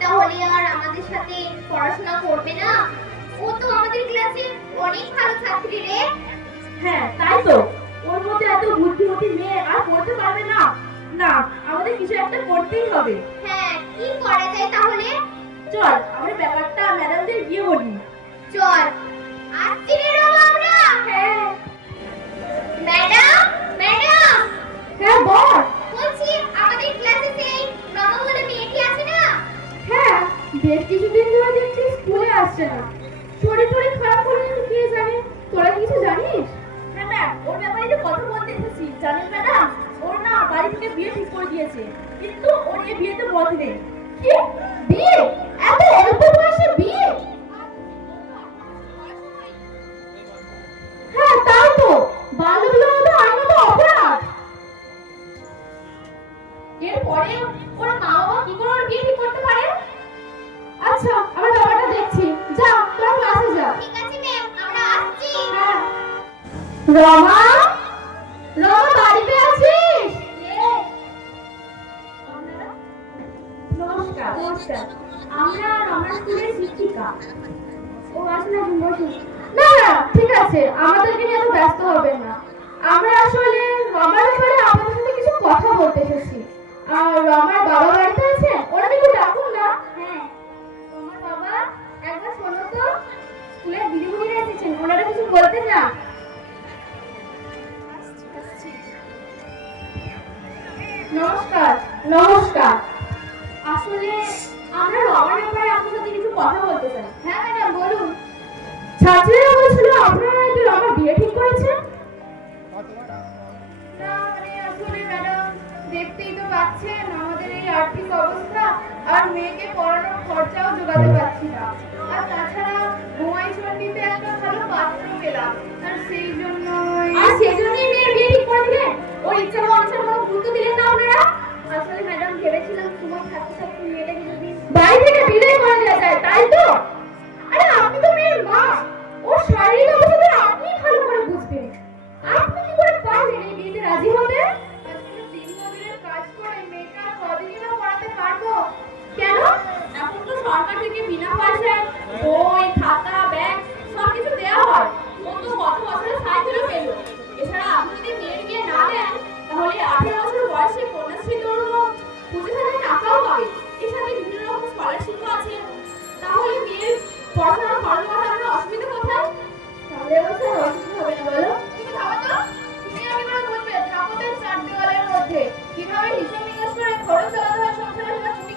তাহলে আর আমাদের সাথে পড়াশোনা করবে না। ও তো আমাদের ক্লাসে অনেক ভালো ছাত্রী রে। হ্যাঁ তাই তো। ওর মধ্যে এত বুদ্ধিমতী মেয়ে আর পড়তে পারবে না। না আমাদের কিছু একটা করতেই হবে। হ্যাঁ কি করা যায় তাহলে? চল আমরা ব্যাপারটা ম্যাডামদের গিয়ে বলি। চল। আসছি রে বেশ কিছুদিন ধরে দেখছি স্কুলে আসছে না। শরীর টরীর খারাপ করে কে জানে? তোরা কিছু জানিস? হ্যাঁ ম্যাম ওর ব্যাপারে যে কথা বলতে এসেছি জানেন ম্যাডাম ওর না বাড়ি থেকে বিয়ে ঠিক করে দিয়েছে। কিন্তু ওর এই বিয়েতে মত নেই। কি? বিয়ে? এত অল্প বয়সে বিয়ে? আচ্ছা আমরা ব্যাপারটা দেখছি। যা তোরা ক্লাসে যা ঠিক আছে ম্যাম আমরা আসছি। হ্যাঁ। রমা রমা বাড়িতে আছিস? নমস্কার। নমস্কার। আমরা রমা স্কুলের শিক্ষিকা। ও আসলে বসুন না না ঠিক আছে। আমাদেরকে নিয়ে এত ব্যস্ত হবেন না। আমরা আসলে রমার ব্যাপারে আপনাদের সাথে কিছু কথা বলতে এসেছি। আর রমার বাবা বাড়িতে বলতে না। নমস্কার নমস্কার। আসলে আমরা রমার ব্যাপারে আপনার সাথে কিছু কথা বলতে চাই। হ্যাঁ ম্যাডাম, বলুন। ছাত্রীরা বলছিল আপনারা নাকি রমার বিয়ে ঠিক করেছেন? আপনারা? আসলে ম্যাডাম ভেবেছিলাম সময় থাকতে থাকতে থেকে বিদায় করে যায় তাই তো?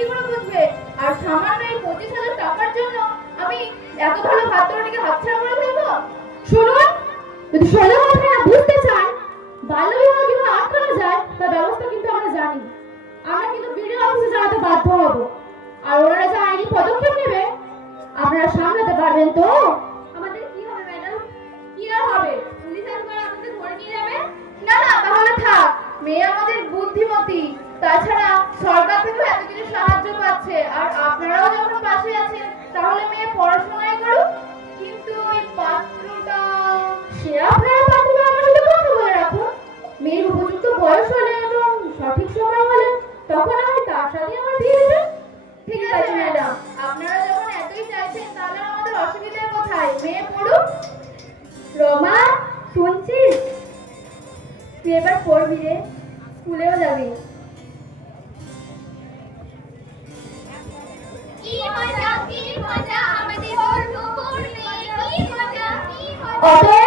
কি করে বুঝবে? আর সামান্য এই পঁচিশ হাজার টাকার জন্য আমি এত ভালো পাত্রটিকে হাতছাড়া করে ফেলব? শুনুন যদি সোজা কথা বুঝতে চান বাল্য বিবাহ কীভাবে আটকানো যায়, তার ব্যবস্থা কিন্তু আমরা জানি। আমরা কিন্তু ভিডিও অফিসে জানাতে বাধ্য হব। আর ওনারা যা আইনি পদক্ষেপ নেবে, আপনারা সামলাতে পারবেন তো? আমাদের কি হবে, ম্যাডাম? কি আর হবে? পুলিশ একবার আমাদের ধরে নিয়ে যাবে? না না, তাহলে থাক। মেয়ে আমাদের আছে ম্যাডাম আপনারা যখন এতই চাইছেন তাহলে আমাদের অসুবিধা কোথায় মেয়ে পড়ুক রমা শুনছিস? তুই এবার পড়বি রে স্কুলেও যাবি। অতএব